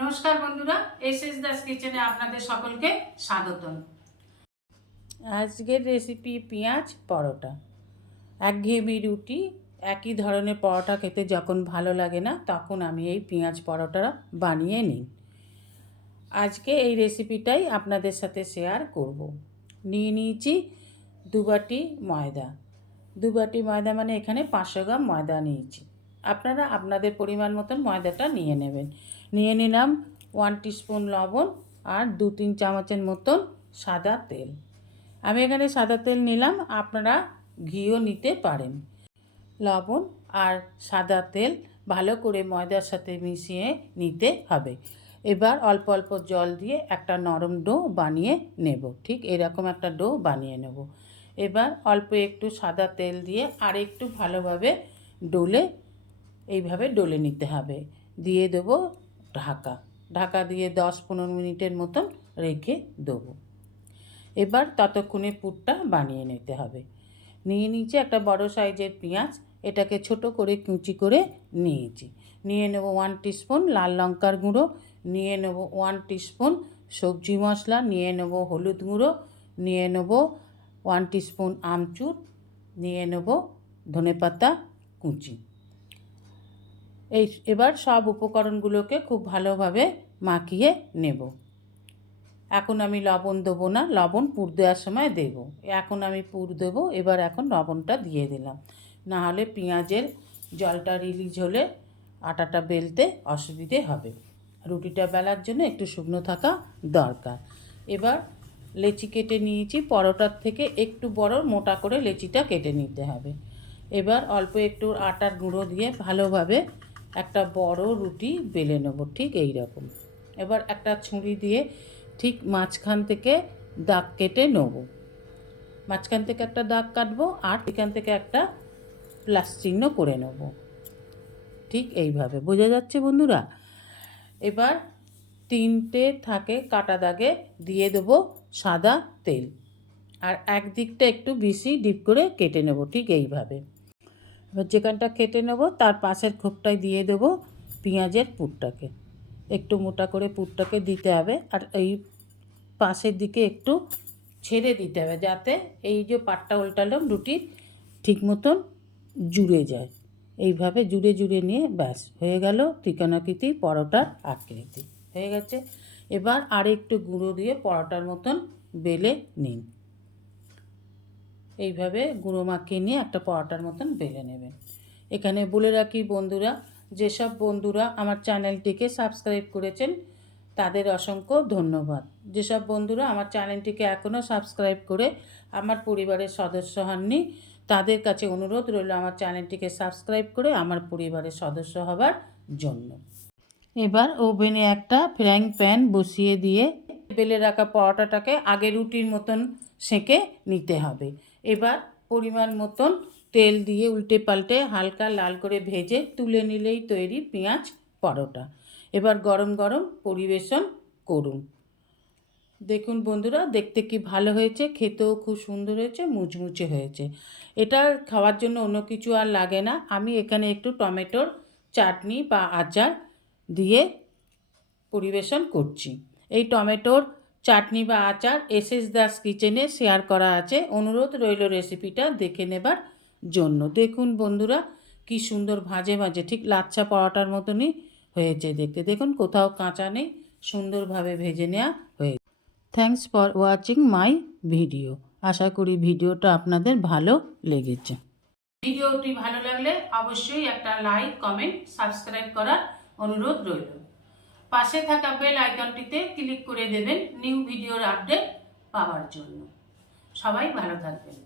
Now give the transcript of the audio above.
নমস্কার বন্ধুরা S S Das কিচেনে আপনাদের সকলকে স্বাগতম। আজকের রেসিপি পেঁয়াজ পরোটা। একঘেয়েমি রুটি, একই ধরনের পরোটা খেতে যখন ভালো লাগে না, তখন আমি এই পেঁয়াজ পরোটা বানিয়ে নিই। আজকে এই রেসিপিটাই আপনাদের সাথে শেয়ার করব। নিয়ে নিয়েছি দু বাটি ময়দা। দু বাটি ময়দা মানে এখানে পাঁচশো গ্রাম ময়দা নিয়েছি। আপনারা আপনাদের পরিমাণ মতন ময়দাটা নিয়ে নেবেন। নিয়ে নিলাম ওয়ান টিস্পুন লবণ আর দু তিন চামচের মতন সাদা তেল। আমি এখানে সাদা তেল নিলাম, আপনারা ঘিও নিতে পারেন। লবণ আর সাদা তেল ভালো করে ময়দার সাথে মিশিয়ে নিতে হবে। এবার অল্প অল্প জল দিয়ে একটা নরম ডো বানিয়ে নেব। ঠিক এরকম একটা ডো বানিয়ে নেব। এবার অল্প একটু সাদা তেল দিয়ে আর একটু ভালোভাবে ডোলে এইভাবে ডলে নিতে হবে। দিয়ে দেবো ঢাকা। ঢাকা দিয়ে দশ পনেরো মিনিটের মতন রেখে দেবো। এবার ততক্ষণে পুরটা বানিয়ে নিতে হবে। নিয়ে নিয়েছি একটা বড় সাইজের পেঁয়াজ। এটাকে ছোট করে কুচি করে নিয়েছি। নিয়ে নেব ওয়ান টিস্পুন লাল লঙ্কার গুঁড়ো। নিয়ে নেব ওয়ান টিস্পুন সবজি মশলা। নিয়ে নেব হলুদ গুঁড়ো। নিয়ে নেব ওয়ান টিস্পুন আমচুর। নিয়ে নেব ধনেপাতা কুচি। এই এবার সব উপকরণগুলোকে খুব ভালোভাবে মাখিয়ে নেব। এখন আমি লবণ দেবো না, লবণ পুর দেওয়ার সময় দেব। এখন আমি পুর দেবো, এবার এখন লবণটা দিয়ে দিলাম। না হলে পেঁয়াজের জলটা রিলিজ হলে আটাটা বেলতে অসুবিধে হবে। রুটিটা বেলার জন্য একটু শুকনো থাকা দরকার। এবার লেচি কেটে নিয়েছি, পরোটার থেকে একটু বড় মোটা করে লেচিটা কেটে নিতে হবে। এবার অল্প একটু আটার গুঁড়ো দিয়ে ভালোভাবে একটা বড় রুটি বেলে নেব, ঠিক এই রকম। এবার একটা ছুরি দিয়ে ঠিক মাঝখান থেকে দাগ কেটে নেব। মাঝখান থেকে একটা দাগ কাটবো আর এখান থেকে একটা প্লাস চিহ্ন করে নেব। ঠিক এইভাবে, বোঝা যাচ্ছে বন্ধুরা? এবার তিনটে থাকে কাটা দাগে দিয়ে দেবো সাদা তেল। আর একদিকটা একটু বেশি ডিপ করে কেটে নেব, ঠিক এইভাবে। এবার যেখানটা কেটে নেব, তার পাশের খোপটায় দিয়ে দেবো পেঁয়াজের পুরটাকে। একটু মোটা করে পুরটাকে দিতে হবে আর এই পাশের দিকে একটু ছেড়ে দিতে হবে যাতে এই যে পাটটা উল্টালাম রুটির ঠিক মতন জুড়ে যায়। এইভাবে জুড়ে জুড়ে নিয়ে ব্যাস, হয়ে গেল ত্রিকোণাকৃতি পরোটার আকৃতি। হয়ে গেছে। এবার আর একটু গুঁড়ো দিয়ে পরোটার মতন বেলে নিন। এইভাবে গুঁড়ো মাখিয়ে নিয়ে একটা পরোটার মতন বেলে নেবেন। এখানে বলে রাখি বন্ধুরা, যেসব বন্ধুরা আমার চ্যানেলটিকে সাবস্ক্রাইব করেছেন, তাদের অসংখ্য ধন্যবাদ। যেসব বন্ধুরা আমার চ্যানেলটিকে এখনও সাবস্ক্রাইব করে আমার পরিবারের সদস্য হননি, তাদের কাছে অনুরোধ রইল আমার চ্যানেলটিকে সাবস্ক্রাইব করে আমার পরিবারের সদস্য হবার জন্য। এবার ওভেনে একটা ফ্রাইং প্যান বসিয়ে দিয়ে বেলে রাখা পরোটাটাকে আগে রুটির মতন সেঁকে নিতে হবে। এবার পরিমাণ মতন তেল দিয়ে উল্টে পাল্টে হালকা লাল করে ভেজে তুলে নিলেই তৈরি পেঁয়াজ পরোটা। এবার গরম গরম পরিবেশন করুন। দেখুন বন্ধুরা, দেখতে কি ভালো হয়েছে, খেতেও খুব সুন্দর হয়েছে, মুচমুচে হয়েছে। এটা খাওয়ার জন্য অন্য কিছু আর লাগে না। আমি এখানে একটু টমেটোর চাটনি বা আচার দিয়ে পরিবেশন করছি। এই টমেটোর চাটনি বা আচার এস এস দাস কিচেনে শেয়ার করা আছে। অনুরোধ রইল রেসিপিটা দেখে নেবার জন্য। দেখুন বন্ধুরা, কি সুন্দর ভাজে ভাজে, ঠিক লাচ্ছা পরোটার মতনই হয়েছে দেখতে। দেখুন, কোথাও কাঁচা নেই, সুন্দরভাবে ভেজে নেওয়া হয়েছে thanks for watching my video আশা করি ভিডিওটা আপনাদের ভালো লেগেছে। ভিডিওটি ভালো লাগলে অবশ্যই একটা লাইক কমেন্ট সাবস্ক্রাইব করার অনুরোধ রইল। পাশে থাকা বেল আইকনটিতে ক্লিক করে দেবেন নিউ ভিডিওর আপডেট পাওয়ার জন্য। সবাই ভালো থাকবেন।